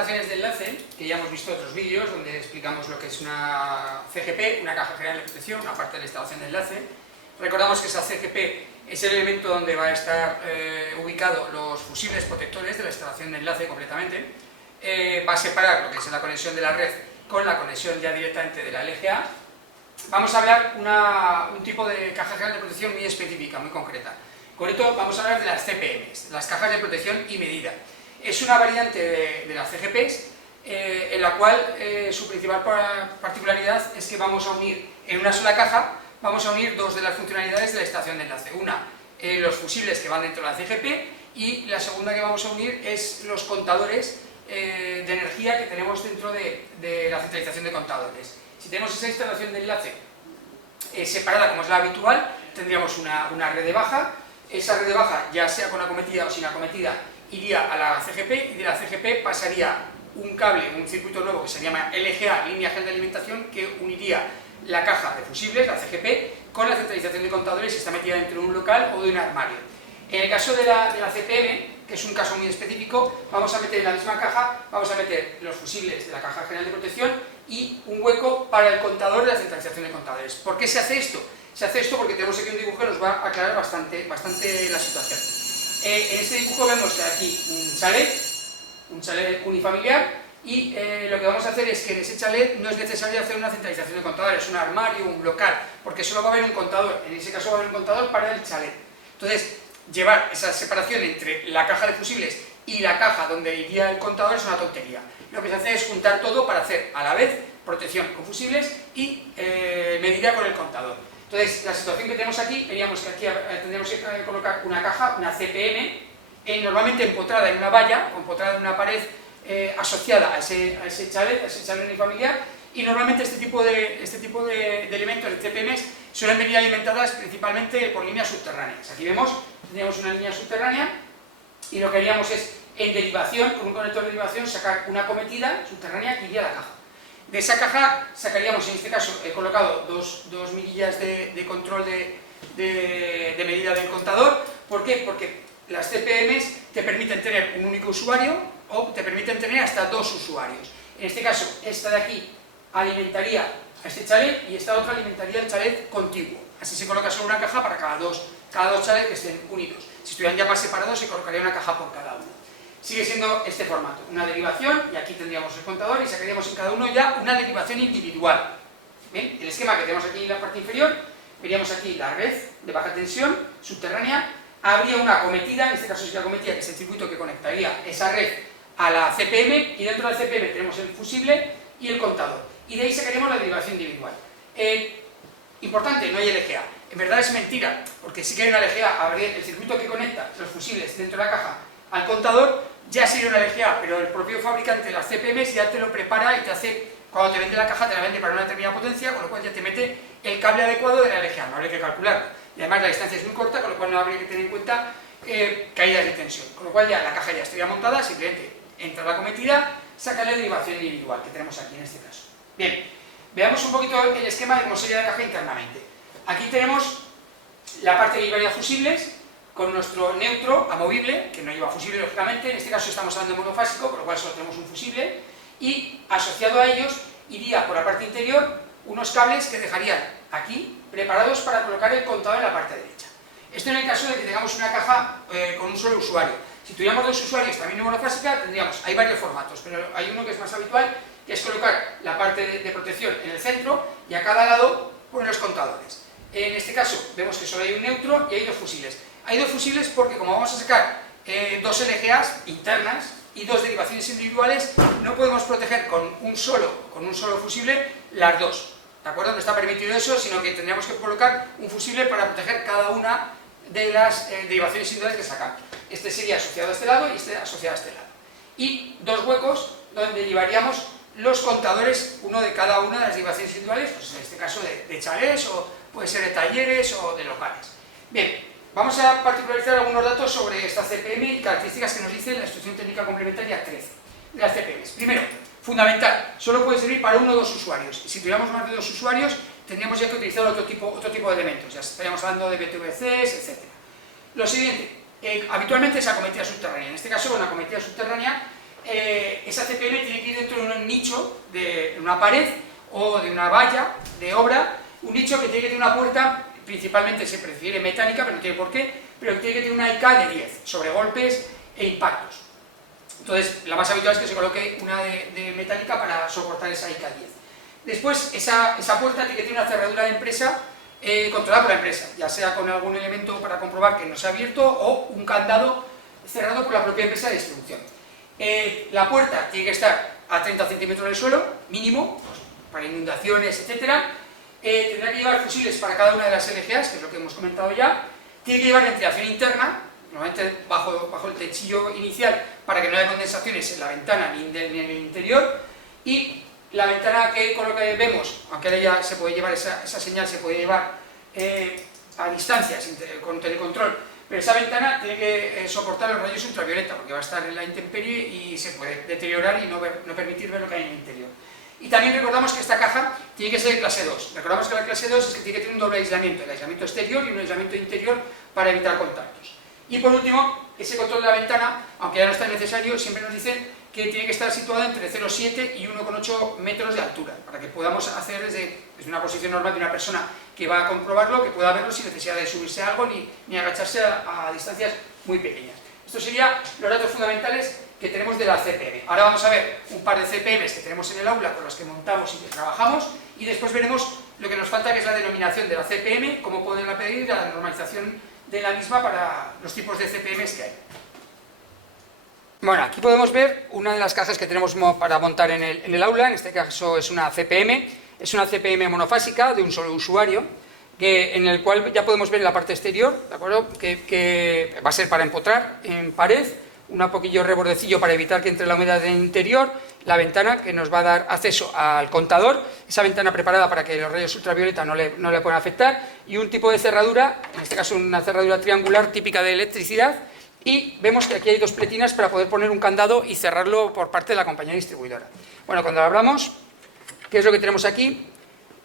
instalaciones de enlace, que ya hemos visto otros vídeos donde explicamos lo que es una CGP, una caja general de protección, una parte de la instalación de enlace. Recordamos que esa CGP es el elemento donde va a estar ubicado los fusibles protectores de la instalación de enlace completamente. Va a separar lo que es la conexión de la red con la conexión ya directamente de la LGA. Vamos a hablar un tipo de caja general de protección muy específica, muy concreta. Con esto vamos a hablar de las CPMs, las cajas de protección y medida. Es una variante de las CGPs en la cual su principal particularidad es que vamos a unir en una sola caja, vamos a unir dos de las funcionalidades de la estación de enlace. Una, los fusibles que van dentro de la CGP, y la segunda que vamos a unir es los contadores de energía que tenemos dentro de la centralización de contadores. Si tenemos esa instalación de enlace separada como es la habitual, tendríamos una red de baja. Esa red de baja, ya sea con acometida o sin acometida, iría a la CGP, y de la CGP pasaría un cable, un circuito nuevo que se llama LGA, línea general de alimentación, que uniría la caja de fusibles, la CGP, con la centralización de contadores si está metida dentro de un local o de un armario. En el caso de la CPM, que es un caso muy específico, vamos a meter en la misma caja, vamos a meter los fusibles de la caja general de protección y un hueco para el contador de la centralización de contadores. ¿Por qué se hace esto? Se hace esto porque tenemos aquí un dibujo que nos va a aclarar bastante la situación. En este dibujo vemos que aquí un chalet unifamiliar, y lo que vamos a hacer es que en ese chalet no es necesario hacer una centralización de contadores, un armario, un local, porque solo va a haber un contador. En ese caso va a haber un contador para el chalet. Entonces, llevar esa separación entre la caja de fusibles y la caja donde iría el contador es una tontería. Lo que se hace es juntar todo para hacer a la vez protección con fusibles y medida con el contador. Entonces, la situación que tenemos aquí, veríamos que aquí tendríamos que colocar una caja, una CPM, normalmente empotrada en una valla, o empotrada en una pared asociada a ese chalet unifamiliar, y normalmente este tipo de elementos de CPMs suelen venir alimentadas principalmente por líneas subterráneas. Aquí vemos, tendríamos una línea subterránea, y lo que haríamos es, en derivación, con un conector de derivación, sacar una acometida subterránea que iría a la caja. De esa caja sacaríamos, en este caso, he colocado dos mirillas de control de medida del contador. ¿Por qué? Porque las CPMs te permiten tener un único usuario o te permiten tener hasta dos usuarios. En este caso, esta de aquí alimentaría a este chalet y esta otra alimentaría el chalet contiguo. Así se coloca solo una caja para cada dos chalets que estén unidos. Si estuvieran ya más separados, se colocaría una caja por cada uno. Sigue siendo este formato, una derivación, y aquí tendríamos el contador y sacaríamos en cada uno ya una derivación individual. ¿Bien? El esquema que tenemos aquí en la parte inferior, veríamos aquí la red de baja tensión subterránea, habría una acometida, en este caso sería la acometida, que es el circuito que conectaría esa red a la CPM, y dentro de la CPM tenemos el fusible y el contador, y de ahí sacaríamos la derivación individual. Importante, no hay LGA. En verdad es mentira, porque si que hay una LGA, habría el circuito que conecta los fusibles dentro de la caja al contador, ya sería una LGA, pero el propio fabricante de las CPMs ya te lo prepara y te hace, cuando te vende la caja, te la vende para una determinada potencia, con lo cual ya te mete el cable adecuado de la LGA, no habría que calcularlo. Y además la distancia es muy corta, con lo cual no habría que tener en cuenta caídas de tensión. Con lo cual ya la caja ya estaría montada, simplemente entra la acometida, saca la derivación individual que tenemos aquí en este caso. Bien, veamos un poquito el esquema de cómo sería la caja internamente. Aquí tenemos la parte que llevaría fusibles, con nuestro neutro amovible, que no lleva fusible lógicamente, en este caso estamos hablando de monofásico, por lo cual solo tenemos un fusible, y asociado a ellos iría por la parte interior unos cables que dejarían aquí preparados para colocar el contador en la parte derecha. Esto en el caso de que tengamos una caja con un solo usuario. Si tuviéramos dos usuarios también en monofásica, hay varios formatos, pero hay uno que es más habitual, que es colocar la parte de protección en el centro y a cada lado poner los contadores. En este caso vemos que solo hay un neutro y hay dos fusibles. Hay dos fusibles porque, como vamos a sacar dos LGAs internas y dos derivaciones individuales, no podemos proteger con un solo fusible las dos. ¿De acuerdo? No está permitido eso, sino que tendríamos que colocar un fusible para proteger cada una de las derivaciones individuales que sacamos. Este sería asociado a este lado y este asociado a este lado. Y dos huecos donde llevaríamos los contadores, uno de cada una de las derivaciones individuales, pues en este caso de chalés, o puede ser de talleres o de locales. Bien, vamos a particularizar algunos datos sobre esta CPM y características que nos dice la Instrucción Técnica Complementaria 13 de las CPMs. Primero, fundamental, solo puede servir para uno o dos usuarios, y si tuviéramos más de dos usuarios tendríamos ya que utilizar otro tipo de elementos, ya estaríamos hablando de BTVCs, etc. Lo siguiente, habitualmente es acometida subterránea, en este caso una acometida subterránea esa CPM tiene que ir dentro de un nicho, de una pared o de una valla de obra, un nicho que tiene que tener una puerta, principalmente se prefiere metálica, pero no tiene por qué, pero que tiene que tener una IK de 10, sobre golpes e impactos. Entonces, la más habitual es que se coloque una de metálica para soportar esa IK 10. Después, esa puerta tiene que tener una cerradura de empresa controlada por la empresa, ya sea con algún elemento para comprobar que no se ha abierto o un candado cerrado por la propia empresa de distribución. La puerta tiene que estar a 30 centímetros del suelo, mínimo, pues, para inundaciones, etc. Tendrá que llevar fusibles para cada una de las LGAs, que es lo que hemos comentado ya. Tiene que llevar ventilación interna, normalmente bajo el techillo inicial, para que no haya condensaciones en la ventana ni en el interior. Y la ventana con lo que vemos, aunque ahora ya se puede llevar esa señal, se puede llevar a distancia con telecontrol, pero esa ventana tiene que soportar los rayos ultravioleta, porque va a estar en la intemperie y se puede deteriorar y no permitir ver lo que hay en el interior. Y también recordamos que esta caja tiene que ser de clase 2. Recordamos que la clase 2 es que tiene que tener un doble aislamiento, el aislamiento exterior y un aislamiento interior para evitar contactos. Y por último, ese control de la ventana, aunque ya no está necesario, siempre nos dicen que tiene que estar situada entre 0,7 y 1,8 metros de altura, para que podamos hacer desde una posición normal de una persona que va a comprobarlo, que pueda verlo sin necesidad de subirse a algo ni agacharse a distancias muy pequeñas. Estos serían los datos fundamentales que tenemos de la CPM. Ahora vamos a ver un par de CPMs que tenemos en el aula con los que montamos y que trabajamos, y después veremos lo que nos falta, que es la denominación de la CPM, cómo poderla pedir, la normalización de la misma para los tipos de CPMs que hay. Bueno, aquí podemos ver una de las cajas que tenemos para montar en el aula. En este caso es una CPM monofásica de un solo usuario, en el cual ya podemos ver en la parte exterior, ¿de acuerdo? Que va a ser para empotrar en pared, un poquillo rebordecillo para evitar que entre la humedad del interior, la ventana que nos va a dar acceso al contador, esa ventana preparada para que los rayos ultravioleta no le puedan afectar, y un tipo de cerradura, en este caso una cerradura triangular típica de electricidad, y vemos que aquí hay dos pletinas para poder poner un candado y cerrarlo por parte de la compañía distribuidora. Bueno, cuando lo abramos, ¿qué es lo que tenemos aquí?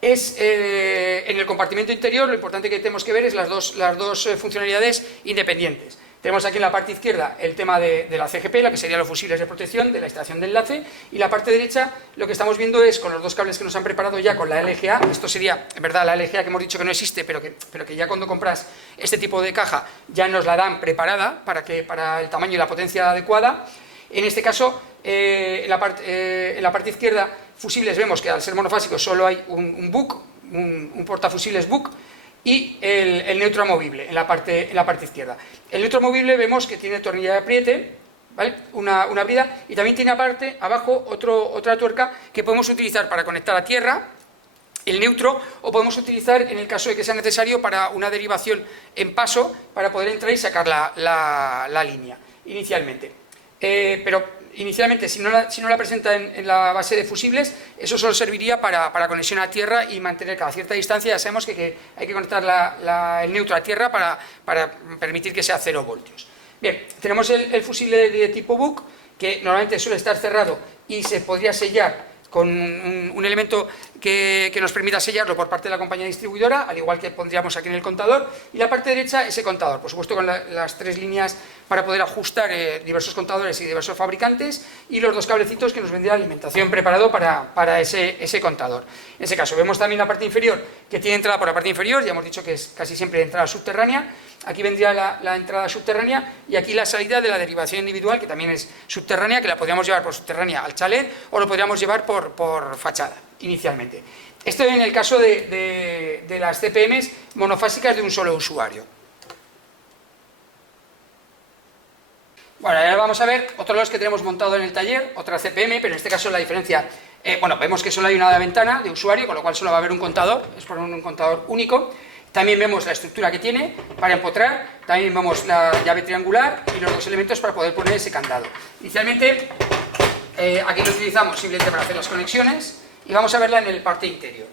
Es en el compartimento interior, lo importante que tenemos que ver es las dos funcionalidades independientes. Tenemos aquí en la parte izquierda el tema de la CGP, la que serían los fusibles de protección, de la instalación de enlace, y la parte derecha lo que estamos viendo es con los dos cables que nos han preparado ya con la LGA. Esto sería, en verdad, la LGA que hemos dicho que no existe, pero que ya cuando compras este tipo de caja ya nos la dan preparada para el tamaño y la potencia adecuada. En este caso, en la parte izquierda, fusibles, vemos que al ser monofásicos solo hay un BUC, un portafusibles BUC, y el neutro amovible en la parte izquierda. El neutro amovible vemos que tiene tornilla de apriete, ¿vale? Una brida, y también tiene aparte, abajo, otra tuerca que podemos utilizar para conectar a tierra, el neutro, o podemos utilizar en el caso de que sea necesario para una derivación en paso, para poder entrar y sacar la línea, inicialmente. Pero inicialmente, si no la presenta en la base de fusibles, eso solo serviría para conexión a tierra y mantener cada cierta distancia. Ya sabemos que hay que conectar el neutro a tierra para permitir que sea 0 voltios. Bien, tenemos el fusible de tipo BUC, que normalmente suele estar cerrado y se podría sellar con un elemento que nos permita sellarlo por parte de la compañía distribuidora, al igual que pondríamos aquí en el contador, y la parte derecha ese contador, por supuesto con las tres líneas para poder ajustar diversos contadores y diversos fabricantes, y los dos cablecitos que nos vendría la alimentación preparado para ese contador. En ese caso vemos también la parte inferior, que tiene entrada por la parte inferior, ya hemos dicho que es casi siempre entrada subterránea. Aquí vendría la entrada subterránea y aquí la salida de la derivación individual, que también es subterránea, que la podríamos llevar por subterránea al chalet o lo podríamos llevar por fachada, inicialmente. Esto en el caso de las CPMs monofásicas de un solo usuario. Bueno, ahora vamos a ver otro de los que tenemos montado en el taller, otra CPM, pero en este caso la diferencia, vemos que solo hay una ventana de usuario, con lo cual solo va a haber un contador, es por un contador único. También vemos la estructura que tiene para empotrar, también vemos la llave triangular y los dos elementos para poder poner ese candado. Inicialmente, aquí lo utilizamos simplemente para hacer las conexiones y vamos a verla en la parte interior.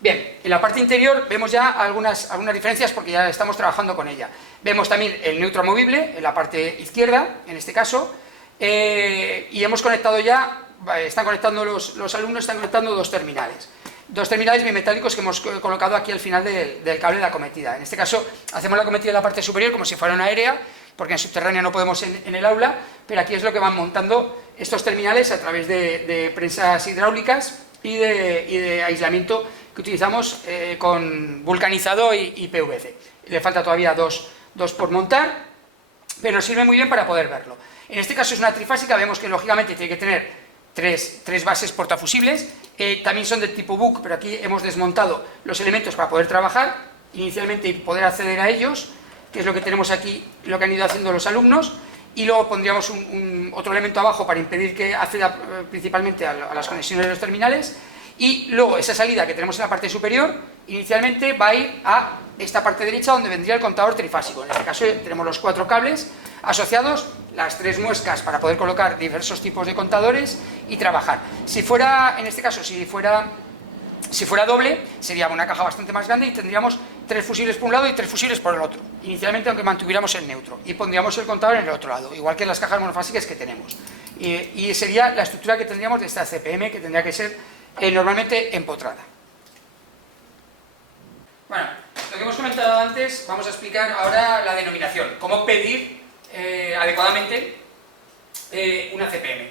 Bien, en la parte interior vemos ya algunas diferencias porque ya estamos trabajando con ella. Vemos también el neutro amovible en la parte izquierda, en este caso, y hemos conectado ya, los alumnos están conectando dos terminales bimetálicos que hemos colocado aquí al final del cable de la acometida. En este caso hacemos la acometida en la parte superior como si fuera una aérea, porque en subterránea no podemos en el aula, pero aquí es lo que van montando estos terminales a través de prensas hidráulicas y de aislamiento que utilizamos con vulcanizado y PVC. Le falta todavía dos por montar, pero nos sirve muy bien para poder verlo. En este caso es una trifásica, vemos que lógicamente tiene que tener tres bases portafusibles, también son de tipo BUC, pero aquí hemos desmontado los elementos para poder trabajar inicialmente y poder acceder a ellos, que es lo que tenemos aquí, lo que han ido haciendo los alumnos, y luego pondríamos otro elemento abajo para impedir que acceda principalmente a las conexiones de los terminales, y luego esa salida que tenemos en la parte superior, inicialmente va a ir a esta parte derecha donde vendría el contador trifásico. En este caso tenemos los 4 cables asociados, las 3 muescas para poder colocar diversos tipos de contadores y trabajar. Si fuera, en este caso, si fuera doble, sería una caja bastante más grande y tendríamos 3 fusibles por un lado y 3 fusibles por el otro. Inicialmente, aunque mantuviéramos el neutro, y pondríamos el contador en el otro lado, igual que las cajas monofásicas que tenemos. Y sería la estructura que tendríamos de esta CPM, que tendría que ser normalmente empotrada. Bueno, lo que hemos comentado antes, vamos a explicar ahora la denominación, cómo pedir adecuadamente una CPM.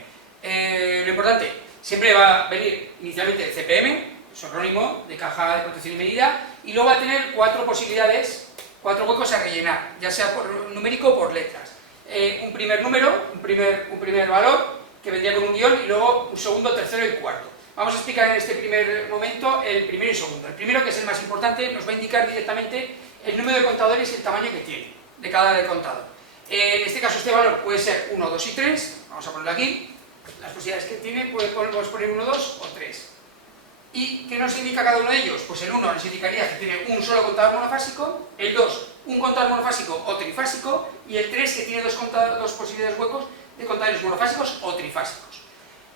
Lo importante, siempre va a venir inicialmente el CPM, acrónimo de caja de protección y medida, y luego va a tener 4 posibilidades, 4 huecos a rellenar, ya sea por numérico o por letras. Un primer número, un primer valor, que vendría con un guión, y luego un segundo, tercero y cuarto. Vamos a explicar en este primer momento el primero y segundo. El primero, que es el más importante, nos va a indicar directamente el número de contadores y el tamaño que tiene de cada contador. En este caso este valor puede ser 1, 2 y 3, vamos a ponerlo aquí. Las posibilidades que tiene, podemos poner 1, 2 o 3. ¿Y qué nos indica cada uno de ellos? Pues el 1 nos indicaría que tiene un solo contador monofásico, el 2 un contador monofásico o trifásico, y el 3 que tiene dos posibilidades huecos de contadores monofásicos o trifásicos.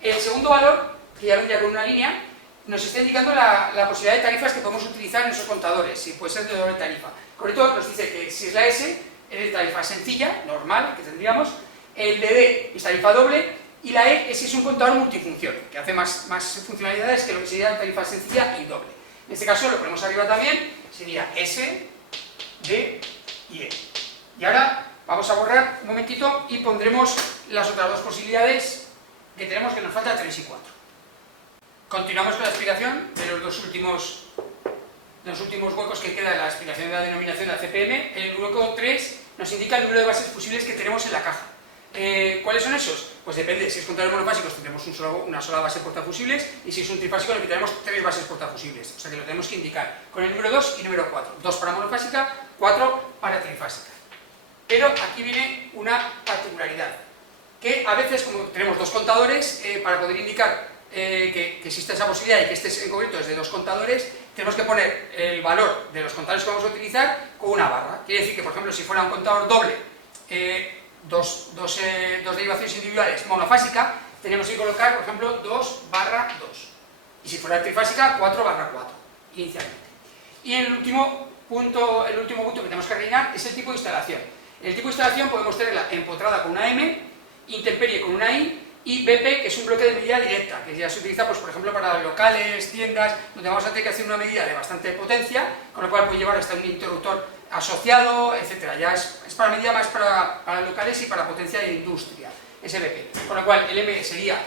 El segundo valor, que ya vendría con una línea, nos está indicando la posibilidad de tarifas que podemos utilizar en esos contadores, si puede ser de doble tarifa. Con esto nos dice que si es la S, es de tarifa sencilla, normal, que tendríamos, el de D es tarifa doble, y la E es si es un contador multifunción, que hace más funcionalidades que lo que sería tarifa sencilla y doble. En este caso lo ponemos arriba también, sería S, D y E. Y ahora vamos a borrar un momentito y pondremos las otras 2 posibilidades que tenemos, que nos falta 3 y 4. Continuamos con la explicación de los dos últimos huecos que queda en la explicación de la denominación de la CPM. El hueco 3 nos indica el número de bases fusibles que tenemos en la caja. ¿Cuáles son esos? Pues depende, si es contador monofásicos tendremos una sola base portafusibles, y si es un trifásico necesitaremos 3 bases portafusibles, o sea que lo tenemos que indicar con el número 2 y número 4, 2 para monofásica, 4 para trifásica. Pero aquí viene una particularidad, que a veces, como tenemos 2 contadores, para poder indicar que existe esa posibilidad y que este en concreto es de 2 contadores, tenemos que poner el valor de los contadores que vamos a utilizar con una barra. Quiere decir que, por ejemplo, si fuera un contador doble, dos derivaciones individuales monofásica, tenemos que colocar, por ejemplo, 2/2. Y si fuera trifásica, 4/4, inicialmente. Y el último punto que tenemos que rellenar es el tipo de instalación. En el tipo de instalación podemos tenerla empotrada con una M, intemperie con una I, y BP, que es un bloque de medida directa, que ya se utiliza, pues, por ejemplo, para locales, tiendas, donde vamos a tener que hacer una medida de bastante potencia, con lo cual puede llevar hasta un interruptor asociado, etc. Ya es para medida más para locales y para potencia de industria, ese BP. Con lo cual el M sería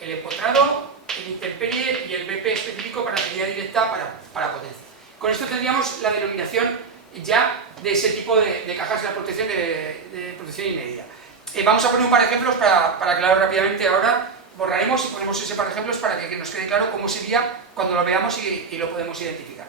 el empotrado, el intemperie y el BP específico para medida directa para potencia. Con esto tendríamos la denominación ya de ese tipo de cajas de protección, de protección y medida. Vamos a poner un par de ejemplos para aclarar rápidamente ahora. Borraremos y ponemos ese par de ejemplos para que nos quede claro cómo sería cuando lo veamos y lo podemos identificar.